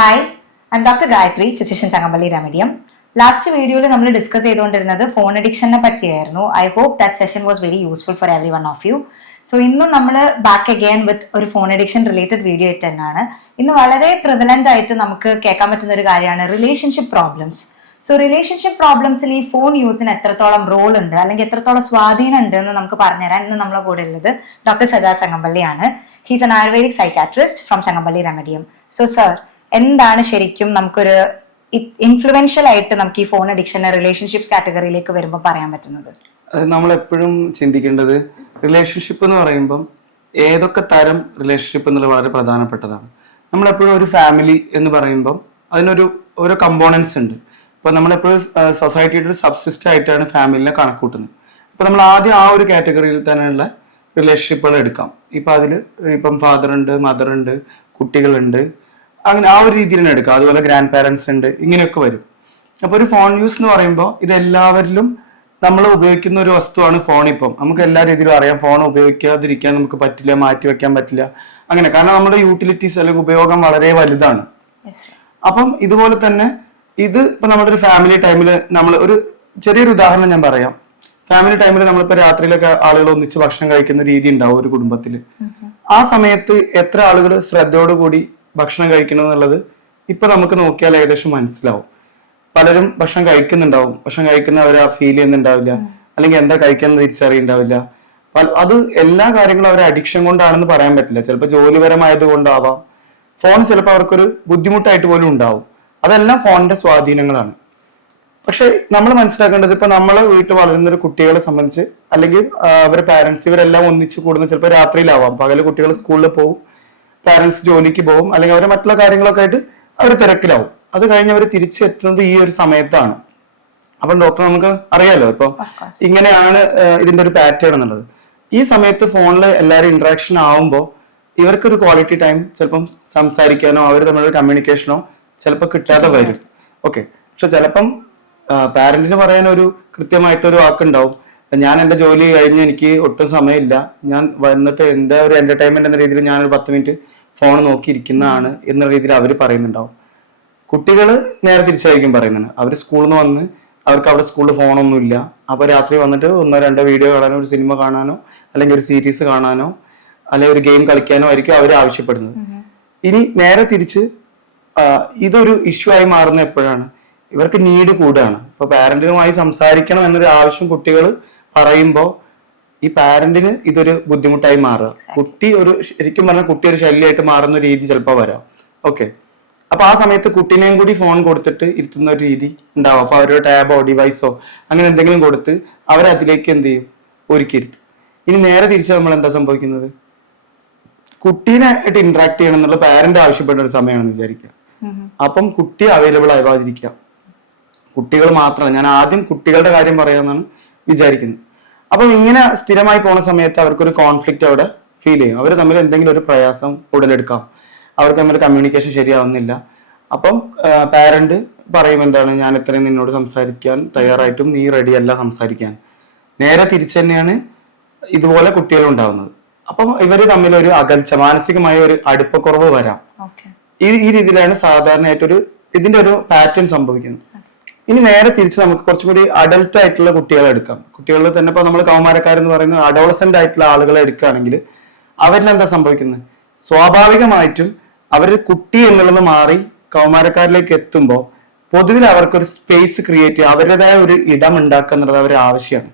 Hi, I'm Dr. Gayatri, physician Changamballi Remedium. Last വീഡിയോയിൽ നമ്മൾ discuss ചെയ്തുകൊണ്ടിരുന്നത് ഫോൺ അഡിക്ഷനെ പറ്റിയായിരുന്നു. I hope that session was very useful for every one of you. So ഇന്നും നമ്മൾ back again വിത്ത് ഒരു phone addiction related video ആയിട്ട് തന്നെയാണ്. ഇന്ന് വളരെ പ്രിവലന്റ് ആയിട്ട് നമുക്ക് കേൾക്കാൻ പറ്റുന്ന ഒരു കാര്യമാണ് റിലേഷൻഷിപ്പ് പ്രോബ്ലംസ്. സോ റിലേഷൻഷിപ്പ് പ്രോബ്ലംസിൽ ഈ ഫോൺ യൂസിന് എത്രത്തോളം റോൾ ഉണ്ട് അല്ലെങ്കിൽ എത്രത്തോളം സ്വാധീനം ഉണ്ട് എന്ന് നമുക്ക് പറഞ്ഞുതരാൻ ഇന്ന് നമ്മളെ കൂടെ ഉള്ളത് ഡോക്ടർ സജാദ് ചങ്ങമ്പള്ളിയാണ്. He's an ayurvedic psychiatrist from Changamballi Remedium. So sir, എന്താണ് ശരിക്കും നമുക്കൊരു ഇൻഫ്ലുവൻഷ്യൽ ആയിട്ട് നമുക്ക് ഈ ഫോൺ അഡിക്ഷനെ റിലേഷൻഷിപ്സ് കാറ്റഗറിയിലേക്ക് വരുമ്പോൾ പറയാൻ പറ്റുന്നത്? നമ്മൾ എപ്പോഴും ചിന്തിക്കേണ്ടത് റിലേഷൻഷിപ്പ് എന്ന് പറയുമ്പം ഏതൊക്കെ തരം റിലേഷൻഷിപ്പ് എന്നുള്ളത് വളരെ പ്രധാനപ്പെട്ടതാണ്. നമ്മളെപ്പോഴും ഒരു ഫാമിലി എന്ന് പറയുമ്പം അതിനൊരു ഓരോ കമ്പോണൻസ് ഉണ്ട്. ഇപ്പൊ നമ്മളെപ്പോഴും സൊസൈറ്റിയുടെ ഒരു സബ്സിസ്റ്റ് ആയിട്ടാണ് ഫാമിലിനെ കണക്കൂട്ടുന്നത്. അപ്പൊ നമ്മൾ ആദ്യം ആ ഒരു കാറ്റഗറിയിൽ തന്നെയുള്ള റിലേഷൻഷിപ്പുകൾ എടുക്കാം. ഇപ്പം ഫാദർ ഉണ്ട്, മദർ ഉണ്ട്, കുട്ടികളുണ്ട്, അങ്ങനെ ആ ഒരു രീതിയിൽ തന്നെ എടുക്കാം. അതുപോലെ ഗ്രാൻഡ് പാരൻസ് ഉണ്ട്, ഇങ്ങനെയൊക്കെ വരും. അപ്പൊ ഒരു ഫോൺ യൂസ് എന്ന് പറയുമ്പോൾ ഇത് എല്ലാവരിലും നമ്മൾ ഉപയോഗിക്കുന്ന ഒരു വസ്തുവാണ് ഫോൺ. ഇപ്പം നമുക്ക് എല്ലാ രീതിയിലും അറിയാം, ഫോൺ ഉപയോഗിക്കാതിരിക്കാൻ നമുക്ക് പറ്റില്ല, മാറ്റി വെക്കാൻ പറ്റില്ല, അങ്ങനെ. കാരണം നമ്മുടെ യൂട്ടിലിറ്റീസ് അല്ലെങ്കിൽ ഉപയോഗം വളരെ വലുതാണ്. അപ്പം ഇതുപോലെ തന്നെ ഇത് ഇപ്പൊ നമ്മുടെ ഒരു ഫാമിലി ടൈമിൽ നമ്മൾ ഒരു ചെറിയൊരു ഉദാഹരണം ഞാൻ പറയാം. ഫാമിലി ടൈമിൽ നമ്മളിപ്പോ രാത്രിയിലൊക്കെ ആളുകൾ ഒന്നിച്ച് ഭക്ഷണം കഴിക്കുന്ന രീതി ഉണ്ടാവും ഒരു കുടുംബത്തിൽ. ആ സമയത്ത് എത്ര ആളുകൾ ശ്രദ്ധയോടുകൂടി ഭക്ഷണം കഴിക്കണം എന്നുള്ളത് ഇപ്പൊ നമുക്ക് നോക്കിയാൽ ഏകദേശം മനസ്സിലാവും. പലരും ഭക്ഷണം കഴിക്കുന്നുണ്ടാവും, ഭക്ഷണം കഴിക്കുന്നവരെ ഫീൽ ചെയ്യുന്നുണ്ടാവില്ല, അല്ലെങ്കിൽ എന്താ കഴിക്കുന്നത് തിരിച്ചറിയുണ്ടാവില്ല. അത് എല്ലാ കാര്യങ്ങളും അവരെ അഡിക്ഷൻ കൊണ്ടാണെന്ന് പറയാൻ പറ്റില്ല. ചിലപ്പോൾ ജോലിപരമായത് കൊണ്ടാവാം, ഫോൺ ചിലപ്പോൾ അവർക്കൊരു ബുദ്ധിമുട്ടായിട്ട് പോലും ഉണ്ടാവും. അതെല്ലാം ഫോണിന്റെ സ്വാധീനങ്ങളാണ്. പക്ഷെ നമ്മൾ മനസ്സിലാക്കേണ്ടത്, ഇപ്പൊ നമ്മളെ വീട്ടിൽ വളരുന്ന ഒരു കുട്ടികളെ സംബന്ധിച്ച് അല്ലെങ്കിൽ അവരുടെ പാരന്റ്സ് ഇവരെല്ലാം ഒന്നിച്ച് കൂടുന്ന ചിലപ്പോൾ രാത്രിയിലാവാം. പകല് കുട്ടികൾ സ്കൂളിൽ പോകും, പാരന്റ്സ് ജോലിക്ക് പോകും, അല്ലെങ്കിൽ അവരെ മറ്റുള്ള കാര്യങ്ങളൊക്കെ ആയിട്ട് അവർ തിരക്കിലാവും. അത് കഴിഞ്ഞ് അവർ തിരിച്ചെത്തുന്നത് ഈ ഒരു സമയത്താണ്. അപ്പം ഡോക്ടർ നമുക്ക് അറിയാലോ ഇപ്പൊ ഇങ്ങനെയാണ് ഇതിന്റെ ഒരു പാറ്റേൺ എന്നുള്ളത്. ഈ സമയത്ത് ഫോണിൽ എല്ലാവരും ഇന്ററാക്ഷൻ ആവുമ്പോൾ ഇവർക്കൊരു ക്വാളിറ്റി ടൈം ചിലപ്പം സംസാരിക്കാനോ അവർ തമ്മിലൊരു കമ്മ്യൂണിക്കേഷനോ ചിലപ്പോൾ കിട്ടാതെ വരും. ഓക്കെ, പക്ഷെ ചിലപ്പം പാരന്റിന് പറയാൻ ഒരു കൃത്യമായിട്ടൊരു വാക്കുണ്ടാവും, ഞാൻ എന്റെ ജോലി കഴിഞ്ഞ് എനിക്ക് ഒട്ടും സമയമില്ല, ഞാൻ വന്നിട്ട് എന്താ ഒരു എന്റർടൈൻമെന്റ് എന്ന രീതിയിൽ ഞാനൊരു 10 മിനിറ്റ് ഫോൺ നോക്കിയിരിക്കുന്നതാണ് എന്ന രീതിയിൽ അവർ പറയുന്നുണ്ടാവും. കുട്ടികൾ നേരെ തിരിച്ചായിരിക്കും പറയുന്നത്. അവർ സ്കൂളിൽ നിന്ന് വന്ന് അവർക്ക് അവിടെ സ്കൂളിൽ ഫോണൊന്നും ഇല്ല. അപ്പൊ രാത്രി വന്നിട്ട് 1-2 വീഡിയോ കാണാനോ, ഒരു സിനിമ കാണാനോ, അല്ലെങ്കിൽ ഒരു സീരീസ് കാണാനോ, അല്ലെങ്കിൽ ഒരു ഗെയിം കളിക്കാനോ ആയിരിക്കും അവർ ആവശ്യപ്പെടുന്നത്. ഇനി നേരെ തിരിച്ച് ഇതൊരു ഇഷ്യൂ ആയി മാറുന്ന എപ്പോഴാണ്? ഇവർക്ക് നീഡ് കൂടുകയാണ്. ഇപ്പൊ പാരന്റിനുമായി സംസാരിക്കണം എന്നൊരു ആവശ്യം കുട്ടികൾ പറയുമ്പോൾ ഈ പാരന്റിന് ഇതൊരു ബുദ്ധിമുട്ടായി മാറുക. കുട്ടി ഒരു ശരിക്കും പറഞ്ഞാൽ കുട്ടി ഒരു ശല്യമായിട്ട് മാറുന്ന രീതി ചിലപ്പോൾ വരാം. ഓക്കെ, അപ്പൊ ആ സമയത്ത് കുട്ടീനെയും കൂടി ഫോൺ കൊടുത്തിട്ട് ഇരുത്തുന്ന ഒരു രീതി ഉണ്ടാവും. അപ്പൊ അവരൊരു ടാബോ ഡിവൈസോ അങ്ങനെ എന്തെങ്കിലും കൊടുത്ത് അവരതിലേക്ക് എന്ത് ചെയ്യും, ഒരുക്കിയിരുത്തും. ഇനി നേരെ തിരിച്ച് നമ്മൾ എന്താ സംഭവിക്കുന്നത്? കുട്ടീനെ ആയിട്ട് ഇന്ററാക്ട് ചെയ്യണം എന്നുള്ള പാരന്റ് ആവശ്യപ്പെട്ട ഒരു സമയമാണെന്ന് വിചാരിക്കുക. അപ്പം കുട്ടി അവൈലബിൾ ആവാതിരിക്കുക. കുട്ടികൾ മാത്രമല്ല, ഞാൻ ആദ്യം കുട്ടികളുടെ കാര്യം പറയാമെന്നാണ് വിചാരിക്കുന്നത്. അപ്പം ഇങ്ങനെ സ്ഥിരമായി പോണ സമയത്ത് അവർക്കൊരു കോൺഫ്ലിക്റ്റ് അവിടെ ഫീൽ ചെയ്യും. അവർ തമ്മിൽ എന്തെങ്കിലും ഒരു പ്രയാസം ഉടലെടുക്കാം, അവർക്ക് തമ്മിൽ കമ്മ്യൂണിക്കേഷൻ ശരിയാവുന്നില്ല. അപ്പം പാരന്റ് പറയും, എന്താണ്, ഞാൻ ഇത്രയും നിന്നോട് സംസാരിക്കാൻ തയ്യാറായിട്ടും നീ റെഡി അല്ല സംസാരിക്കാൻ. നേരെ തിരിച്ചു തന്നെയാണ് ഇതുപോലെ കുട്ടികളുണ്ടാവുന്നത്. അപ്പം ഇവര് തമ്മിൽ ഒരു അകൽച്ച, മാനസികമായ ഒരു അടുപ്പക്കുറവ് വരാം. ഈ രീതിയിലാണ് സാധാരണയായിട്ടൊരു ഇതിന്റെ ഒരു പാറ്റേൺ സംഭവിക്കുന്നത്. ഇനി നേരെ തിരിച്ച് നമുക്ക് കുറച്ചും കൂടി അഡൽട്ട് ആയിട്ടുള്ള കുട്ടികളെ എടുക്കാം. കുട്ടികളിൽ തന്നെ ഇപ്പൊ നമ്മൾ കൗമാരക്കാരെന്ന് പറയുന്ന അഡോളസെന്റ് ആയിട്ടുള്ള ആളുകളെ എടുക്കുകയാണെങ്കിൽ അവരിൽ എന്താ സംഭവിക്കുന്നത്? സ്വാഭാവികമായിട്ടും അവർ കുട്ടി എന്നുള്ളത് മാറി കൗമാരക്കാരിലേക്ക് എത്തുമ്പോൾ പൊതുവിൽ അവർക്കൊരു സ്പേസ് ക്രിയേറ്റ് ചെയ്യുക, അവരുടേതായ ഒരു ഇടം ഉണ്ടാക്കുക എന്നുള്ളത് അവരുടെ ആവശ്യമാണ്.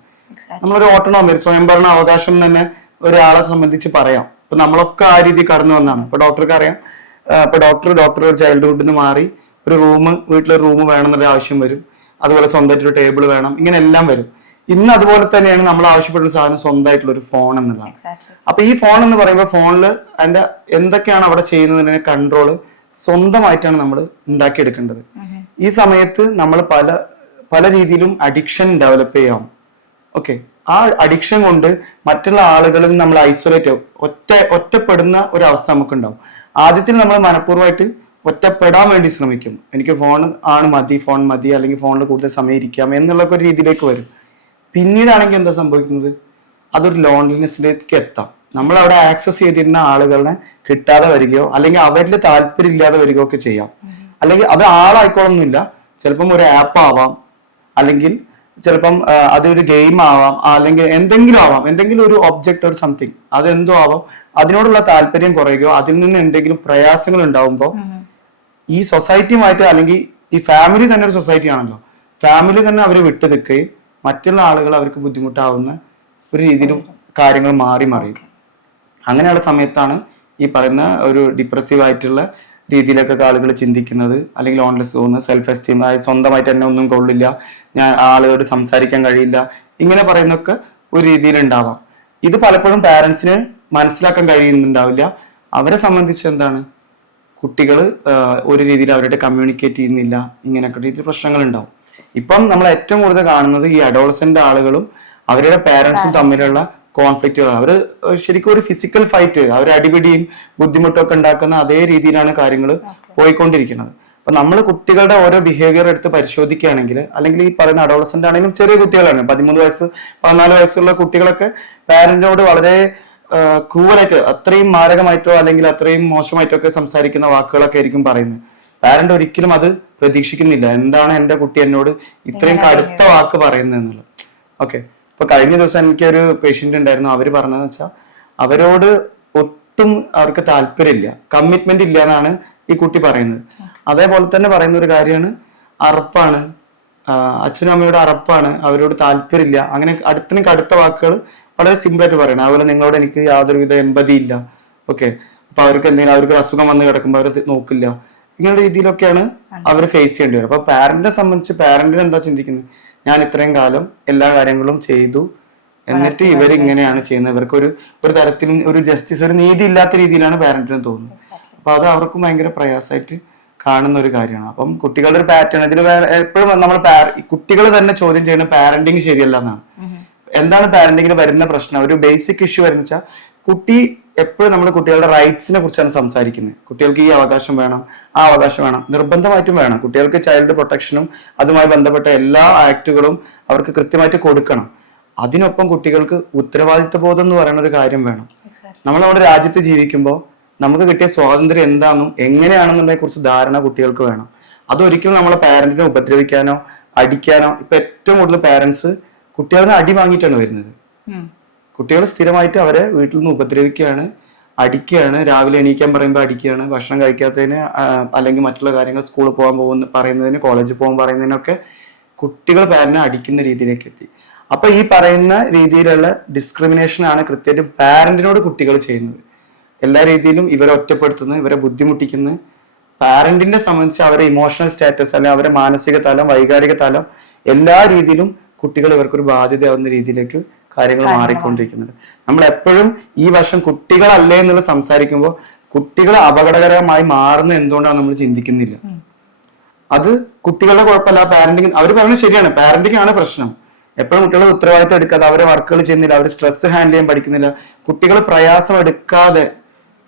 നമ്മളൊരു ഓട്ടോണോമി, സ്വയംഭരണ അവകാശം തന്നെ ഒരാളെ സംബന്ധിച്ച് പറയാം. ഇപ്പൊ നമ്മളൊക്കെ ആ രീതി കടന്നു വന്നാണ്. ഇപ്പൊ ഡോക്ടർക്ക് അറിയാം, ഇപ്പൊ ഡോക്ടർ ഒരു ചൈൽഡ്ഹുഡിൽ നിന്ന് മാറി ഒരു വീട്ടിലൊരു റൂം വേണം എന്നൊരു ആവശ്യം വരും. അതുപോലെ സ്വന്തമായിട്ടൊരു ടേബിൾ വേണം, ഇങ്ങനെ എല്ലാം വരും. ഇന്ന് അതുപോലെ തന്നെയാണ് നമ്മൾ ആവശ്യപ്പെടുന്ന സാധനം സ്വന്തമായിട്ടുള്ള ഒരു ഫോൺ എന്നുള്ളതാണ്. അപ്പൊ ഈ ഫോൺ എന്ന് പറയുമ്പോൾ ഫോണിൽ അതിന്റെ എന്തൊക്കെയാണ് അവിടെ ചെയ്യുന്നതിനെ കൺട്രോള് സ്വന്തമായിട്ടാണ് നമ്മൾ ഉണ്ടാക്കിയെടുക്കേണ്ടത്. ഈ സമയത്ത് നമ്മൾ പല രീതിയിലും അഡിക്ഷൻ ഡെവലപ്പ് ചെയ്യാം. ഓക്കെ, ആ അഡിക്ഷൻ കൊണ്ട് മറ്റുള്ള ആളുകളിൽ നിന്ന് നമ്മൾ ഐസൊലേറ്റ് ആവും, ഒറ്റപ്പെടുന്ന ഒരു അവസ്ഥ നമുക്കുണ്ടാവും. ആദ്യത്തിൽ നമ്മൾ മനഃപൂർവ്വമായിട്ട് ഒറ്റപ്പെടാൻ വേണ്ടി ശ്രമിക്കും. എനിക്ക് ഫോൺ മതി, അല്ലെങ്കിൽ ഫോണിൽ കൂടുതൽ സമയം ഇരിക്കാം എന്നുള്ള ഒരു രീതിയിലേക്ക് വരും. പിന്നീടാണെങ്കിൽ എന്താ സംഭവിക്കുന്നത്? അതൊരു ലോൺലിനെസ്സിലേക്ക് എത്താം. നമ്മൾ അവിടെ ആക്സസ് ചെയ്തിരുന്ന ആളുകളെ കിട്ടാതെ വരികയോ അല്ലെങ്കിൽ അവരിൽ താല്പര്യം ഇല്ലാതെ വരികയോ ഒക്കെ ചെയ്യാം. അല്ലെങ്കിൽ അത് ആളായിക്കോളൊന്നുമില്ല, ചിലപ്പം ഒരു ആപ്പ് ആവാം, അല്ലെങ്കിൽ ചിലപ്പം അതൊരു ഗെയിം ആവാം, അല്ലെങ്കിൽ എന്തെങ്കിലും ആവാം, എന്തെങ്കിലും ഒരു ഒബ്ജക്റ്റ് ഒരു സംതിങ്, അതെന്തോ ആവാം. അതിനോടുള്ള താല്പര്യം കുറയുകയോ അതിൽ നിന്ന് എന്തെങ്കിലും പ്രയാസങ്ങൾ ഉണ്ടാവുമ്പോൾ ഈ സൊസൈറ്റിയുമായിട്ട്, അല്ലെങ്കിൽ ഈ ഫാമിലി തന്നെ ഒരു സൊസൈറ്റി ആണല്ലോ, ഫാമിലി തന്നെ അവരെ വിട്ടു നിൽക്കുകയും മറ്റുള്ള ആളുകൾ അവർക്ക് ബുദ്ധിമുട്ടാവുന്ന ഒരു രീതിയിലും കാര്യങ്ങൾ മാറി മറിയും. അങ്ങനെയുള്ള സമയത്താണ് ഈ പറയുന്ന ഒരു ഡിപ്രസീവ് ആയിട്ടുള്ള രീതിയിലൊക്കെ ആളുകൾ ചിന്തിക്കുന്നത്, അല്ലെങ്കിൽ ഓൺലെസ് തോന്നുന്നത്, സെൽഫ് എസ്റ്റീം, സ്വന്തമായിട്ട് തന്നെ ഒന്നും കൊള്ളില്ല, ഞാൻ ആളുകളോട് സംസാരിക്കാൻ കഴിയില്ല, ഇങ്ങനെ പറയുന്നൊക്കെ ഒരു രീതിയിൽ ഉണ്ടാവാം. ഇത് പലപ്പോഴും പാരന്റ്സിന് മനസ്സിലാക്കാൻ കഴിയുന്നുണ്ടാവില്ല. അവരെ സംബന്ധിച്ച് എന്താണ്, കുട്ടികൾ ഒരു രീതിയിൽ അവരുടെ കമ്മ്യൂണിക്കേറ്റ് ചെയ്യുന്നില്ല, ഇങ്ങനെയൊക്കെ രീതിയിൽ പ്രശ്നങ്ങൾ ഉണ്ടാവും. ഇപ്പം നമ്മൾ ഏറ്റവും കൂടുതൽ കാണുന്നത് ഈ അഡോളസെന്റ് ആളുകളും അവരുടെ പാരന്റ്സും തമ്മിലുള്ള കോൺഫ്ലിക്റ്റുകൾ. അവര് ശരിക്കും ഒരു ഫിസിക്കൽ ഫൈറ്റ്, അവർ അടിപിടിയും ബുദ്ധിമുട്ടൊക്കെ ഉണ്ടാക്കുന്ന അതേ രീതിയിലാണ് കാര്യങ്ങൾ പോയിക്കൊണ്ടിരിക്കുന്നത്. അപ്പൊ നമ്മൾ കുട്ടികളുടെ ഓരോ ബിഹേവിയർ എടുത്ത് പരിശോധിക്കുകയാണെങ്കിൽ, അല്ലെങ്കിൽ ഈ പറയുന്ന അഡോളസെന്റ് ആണെങ്കിലും ചെറിയ കുട്ടികളാണ്, 13 വയസ്സ് 14 വയസ്സുള്ള കുട്ടികളൊക്കെ പാരന്റിനോട് വളരെ ക്രൂവലായിട്ട്, അത്രയും മാരകമായിട്ടോ അല്ലെങ്കിൽ അത്രയും മോശമായിട്ടോ ഒക്കെ സംസാരിക്കുന്ന വാക്കുകളൊക്കെ ആയിരിക്കും പറയുന്നത്. പാരന്റ് ഒരിക്കലും അത് പ്രതീക്ഷിക്കുന്നില്ല, എന്താണ് എന്റെ കുട്ടി എന്നോട് ഇത്രയും കടുത്ത വാക്ക് പറയുന്നത് എന്നുള്ളത്. ഓക്കെ, ഇപ്പൊ കഴിഞ്ഞ ദിവസം എനിക്കൊരു പേഷ്യന്റ് ഉണ്ടായിരുന്നു. അവര് പറഞ്ഞതെന്ന് വെച്ചാൽ അവരോട് ഒട്ടും അവർക്ക് താല്പര്യമില്ല, കമ്മിറ്റ്മെന്റ് ഇല്ല എന്നാണ് ഈ കുട്ടി പറയുന്നത്. അതേപോലെ തന്നെ പറയുന്ന ഒരു കാര്യമാണ് അറപ്പാണ്, അച്ഛനും അമ്മയോട് അറപ്പാണ്, അവരോട് താല്പര്യമില്ല, അങ്ങനെ അടുത്തിനും കടുത്ത വാക്കുകൾ വളരെ സിമ്പിൾ ആയിട്ട് പറയണം. അതുപോലെ നിങ്ങളോട് എനിക്ക് യാതൊരുവിധ എമ്പതി ഇല്ല. ഓക്കെ, അപ്പൊ അവർക്ക് എന്തെങ്കിലും അവർക്ക് അസുഖം വന്ന് കിടക്കുമ്പോൾ അവർ നോക്കില്ല, ഇങ്ങനെയുള്ള രീതിയിലൊക്കെയാണ് അവർ ഫേസ് ചെയ്യേണ്ടി വരും. അപ്പൊ പാരന്റിനെ സംബന്ധിച്ച് പാരന്റിന് എന്താ ചിന്തിക്കുന്നത്, ഞാൻ ഇത്രയും കാലം എല്ലാ കാര്യങ്ങളും ചെയ്തു, എന്നിട്ട് ഇവർ ഇങ്ങനെയാണ് ചെയ്യുന്നത്, ഇവർക്ക് ഒരു തരത്തിലും ഒരു ജസ്റ്റിസ്, ഒരു നീതി ഇല്ലാത്ത രീതിയിലാണ് പാരന്റിന് തോന്നുന്നത്. അപ്പൊ അത് അവർക്കും ഭയങ്കര പ്രയാസമായിട്ട് കാണുന്ന ഒരു കാര്യമാണ്. അപ്പം കുട്ടികളുടെ ഒരു പാറ്റേൺ ഇതിൽ എപ്പോഴും നമ്മൾ കുട്ടികൾ തന്നെ ചോദ്യം ചെയ്യുന്ന പാരന്റിങ് ശരിയല്ല എന്നാണ്. എന്താണ് പാരന്റിങ്ങിന് വരുന്ന പ്രശ്നം, ഒരു ബേസിക് ഇഷ്യൂ വരുന്ന വെച്ചാൽ കുട്ടി എപ്പോഴും നമ്മൾ കുട്ടികളുടെ റൈറ്റ്സിനെ കുറിച്ചാണ് സംസാരിക്കുന്നത്. കുട്ടികൾക്ക് ഈ അവകാശം വേണം, ആ അവകാശം വേണം, നിർബന്ധമായിട്ടും വേണം. കുട്ടികൾക്ക് ചൈൽഡ് പ്രൊട്ടക്ഷനും അതുമായി ബന്ധപ്പെട്ട എല്ലാ ആക്ടുകളും അവർക്ക് കൃത്യമായിട്ട് കൊടുക്കണം. അതിനൊപ്പം കുട്ടികൾക്ക് ഉത്തരവാദിത്വ ബോധം എന്ന് പറയുന്ന ഒരു കാര്യം വേണം. നമ്മൾ നമ്മുടെ രാജ്യത്ത് ജീവിക്കുമ്പോൾ നമുക്ക് കിട്ടിയ സ്വാതന്ത്ര്യം എന്താണെന്നും എങ്ങനെയാണെന്നുള്ളതിനെ കുറിച്ച് ധാരണ കുട്ടികൾക്ക് വേണം. അതൊരിക്കലും നമ്മളെ പാരന്റിനെ ഉപദ്രവിക്കാനോ അടിക്കാനോ, ഇപ്പൊ ഏറ്റവും കൂടുതൽ പാരന്റ്സ് കുട്ടികളിൽ നിന്ന് അടി വാങ്ങിയിട്ടാണ് വരുന്നത്. കുട്ടികൾ സ്ഥിരമായിട്ട് അവരെ വീട്ടിൽ നിന്ന് ഉപദ്രവിക്കുകയാണ്, അടിക്കുകയാണ്, രാവിലെ എണീക്കാൻ പറയുമ്പോൾ അടിക്കുകയാണ്, ഭക്ഷണം കഴിക്കാത്തതിന് അല്ലെങ്കിൽ മറ്റുള്ള കാര്യങ്ങൾ സ്കൂളിൽ പോകാൻ പറയുന്നതിന്, കോളേജിൽ പോകാൻ പറയുന്നതിനൊക്കെ കുട്ടികൾ പാരന്റിനെ അടിക്കുന്ന രീതിയിലേക്ക് എത്തി. അപ്പൊ ഈ പറയുന്ന രീതിയിലുള്ള ഡിസ്ക്രിമിനേഷൻ ആണ് കൃത്യമായിട്ട് പാരന്റിനോട് കുട്ടികൾ ചെയ്യുന്നത്. എല്ലാ രീതിയിലും ഇവരെ ഒറ്റപ്പെടുത്തുന്നു, ഇവരെ ബുദ്ധിമുട്ടിക്കുന്നു. പാരന്റിനെ സംബന്ധിച്ച് അവരുടെ ഇമോഷണൽ സ്റ്റാറ്റസ്, അല്ലെങ്കിൽ അവരുടെ മാനസിക തലം, വൈകാരിക തലം, എല്ലാ രീതിയിലും കുട്ടികൾ ഇവർക്കൊരു ബാധ്യതയാവുന്ന രീതിയിലേക്ക് കാര്യങ്ങൾ മാറിക്കൊണ്ടിരിക്കുന്നുണ്ട്. നമ്മൾ എപ്പോഴും ഈ വർഷം കുട്ടികളല്ലേ എന്നുള്ളത് സംസാരിക്കുമ്പോൾ കുട്ടികൾ അപകടകരമായി മാറുന്ന എന്തുകൊണ്ടാണ് നമ്മൾ ചിന്തിക്കുന്നില്ല. അത് കുട്ടികളുടെ കുഴപ്പമില്ല, പാരന്റിങ് അവർ പറഞ്ഞത് ശരിയാണ്, പാരന്റിങ് ആണ് പ്രശ്നം. എപ്പോഴും കുട്ടികൾ ഉത്തരവാദിത്തം എടുക്കാതെ അവരെ വർക്കുകൾ ചെയ്യുന്നില്ല, അവർ സ്ട്രെസ് ഹാൻഡിൽ ചെയ്യാൻ പഠിക്കുന്നില്ല, കുട്ടികൾ പ്രയാസം എടുക്കാതെ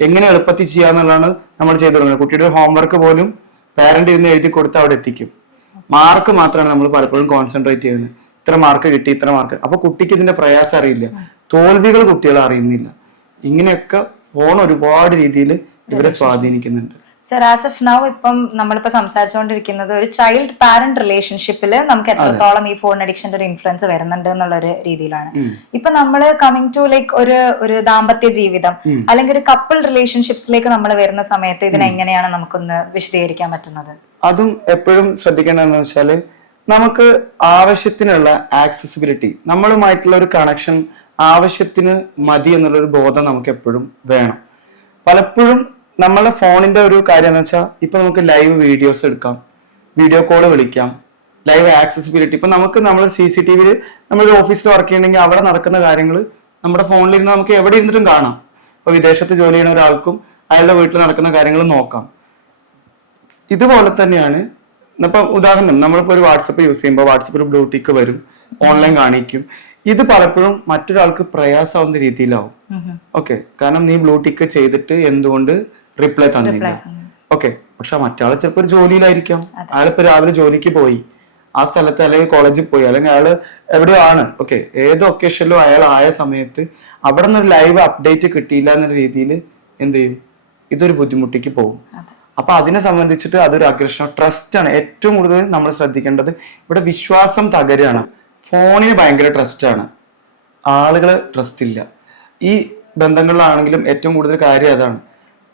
എങ്ങനെ എളുപ്പത്തിൽ ചെയ്യാന്നുള്ളതാണ് നമ്മൾ ചെയ്തു തുടങ്ങുന്നത്. കുട്ടിയുടെ ഹോംവർക്ക് പോലും പാരന്റ് ഇരുന്ന് എഴുതി കൊടുത്ത് അവിടെ എത്തിക്കും. മാർക്ക് മാത്രമാണ് നമ്മൾ പലപ്പോഴും കോൺസെൻട്രേറ്റ് ചെയ്യുന്നത്, ഇത്ര മാർക്ക് കിട്ടി, ഇത്ര മാർക്ക്. അപ്പൊ കുട്ടിക്ക് ഇതിന്റെ പ്രയാസം അറിയില്ല, തോൽവികൾ കുട്ടികൾ അറിയുന്നില്ല. ഇങ്ങനെയൊക്കെ ഫോൺ ഒരുപാട് രീതിയിൽ ഇവരെ സ്വാധീനിക്കുന്നുണ്ട്. സർ, ആസ് ഓഫ് നൗ ഇപ്പം നമ്മളിപ്പോ സംസാരിച്ചുകൊണ്ടിരിക്കുന്നത് ഒരു ചൈൽഡ് പാരന്റ് റിലേഷൻഷിപ്പിൽ നമുക്ക് എത്രത്തോളം ഈ ഫോൺ അഡിക്ഷന്റെ ഒരു ഇൻഫ്ലുവൻസ് വരുന്നുണ്ട് എന്നുള്ള ഒരു രീതിയിലാണ്. ഇപ്പൊ നമ്മള് കമ്മിങ് ടു ലൈക്ക് ഒരു ദാമ്പത്യ ജീവിതം അല്ലെങ്കിൽ ഒരു കപ്പിൾ റിലേഷൻഷിപ്സിലേക്ക് നമ്മൾ വരുന്ന സമയത്ത് ഇതിനെങ്ങനെയാണ് നമുക്കൊന്ന് വിശദീകരിക്കാൻ പറ്റുന്നത്? അതും എപ്പോഴും ശ്രദ്ധിക്കേണ്ടതെന്ന് വെച്ചാല്, നമുക്ക് ആവശ്യത്തിനുള്ള ആക്സസിബിലിറ്റി, നമ്മളുമായിട്ടുള്ള ഒരു കണക്ഷൻ ആവശ്യത്തിന് മതി എന്നുള്ളൊരു ബോധം നമുക്ക് എപ്പോഴും വേണം. പലപ്പോഴും നമ്മളെ ഫോണിന്റെ ഒരു കാര്യം എന്ന് വെച്ചാൽ, ഇപ്പൊ നമുക്ക് ലൈവ് വീഡിയോസ് എടുക്കാം, വീഡിയോ കോള് വിളിക്കാം, ലൈവ് ആക്സസിബിലിറ്റി. ഇപ്പൊ നമ്മൾ CCTV നമ്മൾ ഓഫീസിൽ വർക്ക് ചെയ്യണമെങ്കിൽ അവിടെ നടക്കുന്ന കാര്യങ്ങൾ നമ്മുടെ ഫോണിലിരുന്ന് നമുക്ക് എവിടെ ഇരുന്നിട്ടും കാണാം. ഇപ്പൊ വിദേശത്ത് ജോലി ചെയ്യുന്ന ഒരാൾക്കും അയാളുടെ വീട്ടിൽ നടക്കുന്ന കാര്യങ്ങൾ നോക്കാം. ഇതുപോലെ തന്നെയാണ് ഇപ്പൊ ഉദാഹരണം, നമ്മളിപ്പോ ഒരു വാട്സപ്പ് യൂസ് ചെയ്യുമ്പോൾ വാട്സപ്പിൽ ബ്ലൂടിക്ക് വരും, ഓൺലൈൻ കാണിക്കും. ഇത് പലപ്പോഴും മറ്റൊരാൾക്ക് പ്രയാസമാവുന്ന രീതിയിലാവും. ഓക്കെ, കാരണം നീ ബ്ലൂടിക്ക് ചെയ്തിട്ട് എന്തുകൊണ്ട് റിപ്ലൈ തന്നില്ല. ഓക്കെ, പക്ഷെ മറ്റാൾ ചിലപ്പോൾ ഒരു ജോലിയിലായിരിക്കാം, അയാളിപ്പോ രാവിലെ ജോലിക്ക് പോയി, ആ സ്ഥലത്ത് അല്ലെങ്കിൽ കോളേജിൽ പോയി അല്ലെങ്കിൽ അയാൾ എവിടെയോ ആണ്, ഓക്കെ, ഏത് ഒക്കേഷനിലും അയാൾ ആയ സമയത്ത് അവിടെ നിന്ന് ഒരു ലൈവ് അപ്ഡേറ്റ് കിട്ടിയില്ല എന്ന രീതിയിൽ എന്ത് ചെയ്യും, ഇതൊരു ബുദ്ധിമുട്ടിക്ക് പോകും. അപ്പൊ അതിനെ സംബന്ധിച്ചിട്ട് അതൊരു അഗ്രഷൻ, ട്രസ്റ്റ് ആണ് ഏറ്റവും കൂടുതൽ നമ്മൾ ശ്രദ്ധിക്കേണ്ടത്. ഇവിടെ വിശ്വാസം തകരുകയാണ്. ഫോണിന് ഭയങ്കര ട്രസ്റ്റ് ആണ്, ആളുകള് ട്രസ്റ്റ് ഇല്ല. ഈ ബന്ധങ്ങളിലാണെങ്കിലും ഏറ്റവും കൂടുതൽ കാര്യം അതാണ്.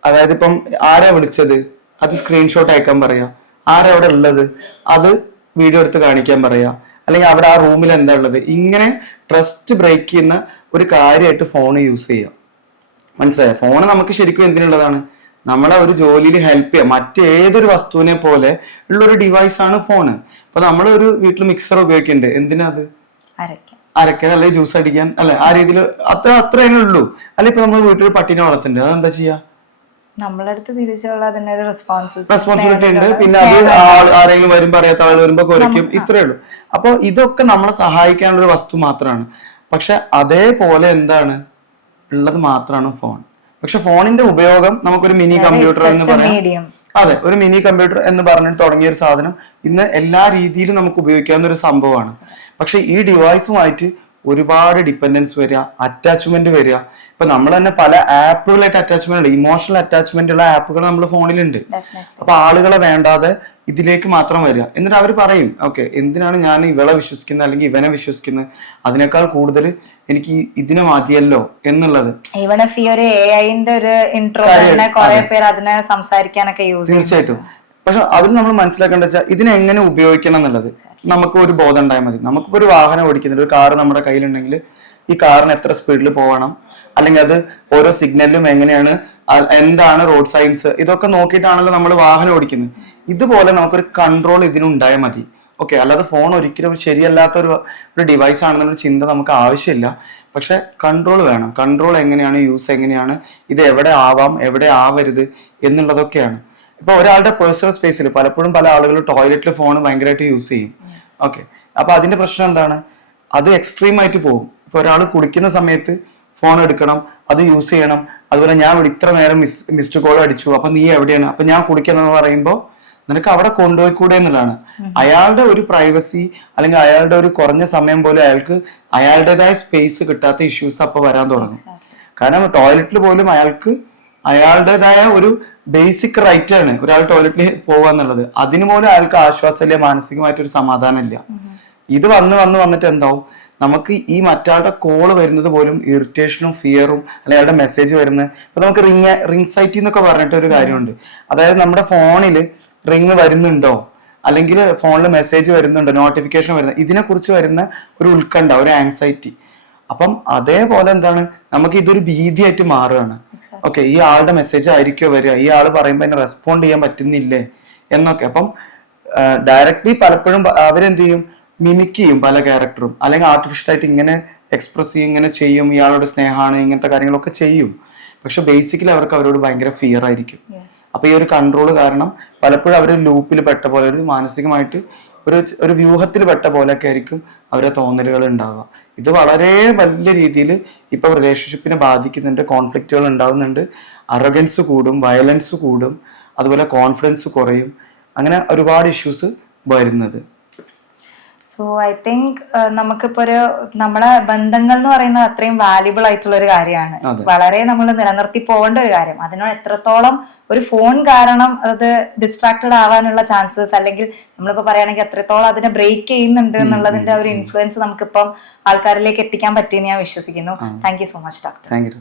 അതായത് ഇപ്പം ആരാ വിളിച്ചത് അത് സ്ക്രീൻഷോട്ട് അയക്കാൻ പറയാ, ആരാ അവിടെ ഉള്ളത് അത് വീഡിയോ എടുത്ത് കാണിക്കാൻ പറയാ, അല്ലെങ്കിൽ അവിടെ ആ റൂമിൽ എന്താ ഉള്ളത്. ഇങ്ങനെ ട്രസ്റ്റ് ബ്രേക്ക് ചെയ്യുന്ന ഒരു കാര്യമായിട്ട് ഫോൺ യൂസ് ചെയ്യാം. മനസ്സിലായോ? ഫോൺ നമുക്ക് ശരിക്കും എന്തിനുള്ളതാണ്, നമ്മളെ ഒരു ജോലിയിൽ ഹെൽപ്പ് ചെയ്യാം. മറ്റേതൊരു വസ്തുവിനെ പോലെ ഉള്ള ഒരു ഡിവൈസ് ആണ് ഫോണ്. ഇപ്പൊ നമ്മൾ ഒരു വീട്ടിൽ മിക്സർ ഉപയോഗിക്കുന്നുണ്ട്, എന്തിനാ അത്? അരക്കാൻ അല്ലെങ്കിൽ ജ്യൂസ് അടിക്കാൻ അല്ലെ, ആ രീതിയിൽ അത്രേ ഉള്ളൂ. അല്ലെ ഇപ്പൊ നമ്മൾ വീട്ടിൽ പട്ടിനെ വളർത്തുന്നുണ്ട്, അതെന്താ ചെയ്യാ, നമ്മളടുത്ത് തിരിച്ചുള്ള അതിനൊരു റെസ്പോൺസിബിലിറ്റി ഉണ്ട്. പിന്നെ അത് ആരെങ്കിലും വരുമ്പോ അറിയാത്ത ആൾ വരുമ്പോ കുറയ്ക്കും, ഇത്രയേ ഉള്ളൂ. അപ്പൊ ഇതൊക്കെ നമ്മളെ സഹായിക്കാനുള്ള ഒരു വസ്തു മാത്രമാണ്. പക്ഷെ അതേപോലെ എന്താണ് ഉള്ളത് മാത്രമാണ് ഫോൺ. പക്ഷെ ഫോണിന്റെ ഉപയോഗം നമുക്കൊരു മിനി കമ്പ്യൂട്ടർ എന്ന് പറയാം. അതെ, ഒരു മിനി കമ്പ്യൂട്ടർ എന്ന് പറഞ്ഞിട്ട് തുടങ്ങിയ ഒരു സാധനം ഇന്ന് എല്ലാ രീതിയിലും നമുക്ക് ഉപയോഗിക്കാവുന്ന ഒരു സംഭവമാണ്. പക്ഷെ ഈ ഡിവൈസുമായിട്ട് ഒരുപാട് ഡിപ്പെൻഡൻസ് വരിക, അറ്റാച്ച്മെന്റ് വരിക. ഇപ്പൊ നമ്മൾ തന്നെ പല ആപ്പുകളായിട്ട് അറ്റാച്ച്മെന്റ് ഉണ്ട്, ഇമോഷണൽ അറ്റാച്ച്മെന്റ് ഉള്ള ആപ്പുകൾ നമ്മുടെ ഫോണിലുണ്ട്. അപ്പൊ ആളുകളെ വേണ്ടാതെ ഇതിലേക്ക് മാത്രം വരിക. എന്നിട്ട് അവർ പറയും, ഓക്കെ, എന്തിനാണ് ഞാൻ ഇവളെ വിശ്വസിക്കുന്നത് അല്ലെങ്കിൽ ഇവനെ വിശ്വസിക്കുന്നത്, അതിനേക്കാൾ കൂടുതൽ എനിക്ക് ഇതിനെ മതിയല്ലോ എന്നുള്ളത്. തീർച്ചയായിട്ടും. പക്ഷെ അതിൽ നമ്മൾ മനസ്സിലാക്കേണ്ട വെച്ചാൽ ഇതിനെ എങ്ങനെ ഉപയോഗിക്കണം എന്നുള്ളത് നമുക്ക് ഒരു ബോധം ഉണ്ടായാൽ മതി. നമുക്കിപ്പോ ഒരു വാഹനം ഓടിക്കുന്നുണ്ട്, ഒരു കാർ നമ്മുടെ കയ്യിലുണ്ടെങ്കിൽ ഈ കാറിന് എത്ര സ്പീഡിൽ പോകണം, അല്ലെങ്കിൽ അത് ഓരോ സിഗ്നലിലും എങ്ങനെയാണ്, എന്താണ് റോഡ് സൈൻസ്, ഇതൊക്കെ നോക്കിയിട്ടാണല്ലോ നമ്മൾ വാഹനം ഓടിക്കുന്നത്. ഇതുപോലെ നമുക്കൊരു കൺട്രോൾ ഇതിനുണ്ടായാൽ മതി. ഓക്കെ, അല്ലാതെ ഫോൺ ഒരിക്കലും ശരിയല്ലാത്ത ഒരു ഡിവൈസ് ആണെന്നുള്ള ചിന്ത നമുക്ക് ആവശ്യമില്ല. പക്ഷെ കൺട്രോൾ വേണം. കൺട്രോൾ എങ്ങനെയാണ്, യൂസ് എങ്ങനെയാണ്, ഇത് എവിടെ ആവാം എവിടെ ആവരുത് എന്നുള്ളതൊക്കെയാണ്. ഇപ്പൊ ഒരാളുടെ പേഴ്സണൽ സ്പേസിൽ പലപ്പോഴും പല ആളുകളും ടോയ്ലറ്റിൽ ഫോൺ ഭയങ്കരമായിട്ട് യൂസ് ചെയ്യും. ഓക്കെ, അപ്പൊ അതിന്റെ പ്രശ്നം എന്താണ്, അത് എക്സ്ട്രീം ആയിട്ട് പോകും. ഇപ്പൊ ഒരാൾ കുളിക്കുന്ന സമയത്ത് ഫോൺ എടുക്കണം, അത് യൂസ് ചെയ്യണം. അതുപോലെ ഞാൻ ഇത്ര നേരം മിസ്ഡ് കോൾ അടിച്ചു, അപ്പൊ നീ എവിടെയാണ്, അപ്പൊ ഞാൻ കുളിക്കുന്നത് പറയുമ്പോൾ നിനക്ക് അവിടെ കൊണ്ടുപോയിക്കൂടെ എന്നുള്ളതാണ്. അയാളുടെ ഒരു പ്രൈവസി അല്ലെങ്കിൽ അയാളുടെ ഒരു കുറഞ്ഞ സമയം പോലും അയാൾക്ക് അയാളുടേതായ സ്പേസ് കിട്ടാത്ത ഇഷ്യൂസ് അപ്പൊ വരാൻ തുടങ്ങും. കാരണം ടോയ്ലറ്റിൽ പോലും അയാളുടേതായ ഒരു ബേസിക് റൈറ്റ് ആണ് ഒരാൾ ടോയ്ലറ്റിൽ പോവാന്നുള്ളത്. അതിന് പോലും അയാൾക്ക് ആശ്വാസമില്ല, മാനസികമായിട്ടൊരു സമാധാനമില്ല. ഇത് വന്നിട്ട് എന്താവും, നമുക്ക് ഈ മറ്റാളുടെ കോള് വരുന്നത് പോലും ഇറിറ്റേഷനും ഫിയറും, അല്ലെങ്കിൽ അയാളുടെ മെസ്സേജ് വരുന്നത്. ഇപ്പൊ നമുക്ക് റിംഗ് സൈറ്റി എന്നൊക്കെ പറഞ്ഞിട്ട് ഒരു കാര്യമുണ്ട്. അതായത് നമ്മുടെ ഫോണിൽ റിംഗ് വരുന്നുണ്ടോ, അല്ലെങ്കിൽ ഫോണിൽ മെസ്സേജ് വരുന്നുണ്ടോ, നോട്ടിഫിക്കേഷൻ വരുന്നത്, ഇതിനെ കുറിച്ച് വരുന്ന ഒരു ഉത്കണ്ഠ, ഒരു ആങ്സൈറ്റി. അപ്പം അതേപോലെ എന്താണ്, നമുക്ക് ഇതൊരു ഭീതിയായിട്ട് മാറുകയാണ്. ഓക്കെ, ഈ ആളുടെ മെസ്സേജ് ആയിരിക്കോ വരിക, ഈ ആള് പറയുമ്പോൾ എന്നെ റെസ്പോണ്ട് ചെയ്യാൻ പറ്റുന്നില്ലേ എന്നൊക്കെ. അപ്പം ഡയറക്ട്ലി പലപ്പോഴും അവരെന്ത് ചെയ്യും, മിമിക് ചെയ്യും പല ക്യാരക്ടറും, അല്ലെങ്കിൽ ആർട്ടിഫിഷ്യൽ ആയിട്ട് ഇങ്ങനെ എക്സ്പ്രസ് ചെയ്യും, ഇങ്ങനെ ചെയ്യും, ഇയാളോട് സ്നേഹമാണ്, ഇങ്ങനത്തെ കാര്യങ്ങളൊക്കെ ചെയ്യും. പക്ഷെ ബേസിക്കലി അവർക്ക് അവരോട് ഭയങ്കര ഫിയർ ആയിരിക്കും. അപ്പൊ ഈ ഒരു കൺട്രോൾ കാരണം പലപ്പോഴും അവർ ലൂപ്പിൽ പെട്ട പോലെ, ഒരു മാനസികമായിട്ട് ഒരു വ്യൂഹത്തിൽ പെട്ട പോലെയൊക്കെ ആയിരിക്കും അവരെ തോന്നലുകൾ ഉണ്ടാവുക. ഇത് വളരെ വലിയ രീതിയിൽ ഇപ്പൊ റിലേഷൻഷിപ്പിനെ ബാധിക്കുന്നുണ്ട്. കോൺഫ്ലിക്റ്റുകൾ ഉണ്ടാവുന്നുണ്ട്, അറഗൻസ് കൂടും, വയലൻസ് കൂടും, അതുപോലെ കോൺഫിഡൻസ് കുറയും, അങ്ങനെ ഒരുപാട് ഇഷ്യൂസ് വരുന്നത്. സോ ഐ തിങ്ക് നമുക്കിപ്പോ നമ്മുടെ ബന്ധങ്ങൾ എന്ന് പറയുന്നത് അത്രയും വാല്യുബിൾ ആയിട്ടുള്ള ഒരു കാര്യമാണ്, വളരെ നമ്മൾ നിലനിർത്തി പോകേണ്ട ഒരു കാര്യം. അതിനോട് എത്രത്തോളം ഒരു ഫോൺ കാരണം അത് ഡിസ്ട്രാക്റ്റഡ് ആവാനുള്ള ചാൻസസ്, അല്ലെങ്കിൽ നമ്മളിപ്പോ പറയുകയാണെങ്കിൽ എത്രത്തോളം അതിനെ ബ്രേക്ക് ചെയ്യുന്നുണ്ട് എന്നുള്ളതിന്റെ ഒരു ഇൻഫ്ലുവൻസ് നമുക്കിപ്പം ആൾക്കാരിലേക്ക് എത്തിക്കാൻ പറ്റിയെന്ന് ഞാൻ വിശ്വസിക്കുന്നു. Thank you so much doctor. Thank you.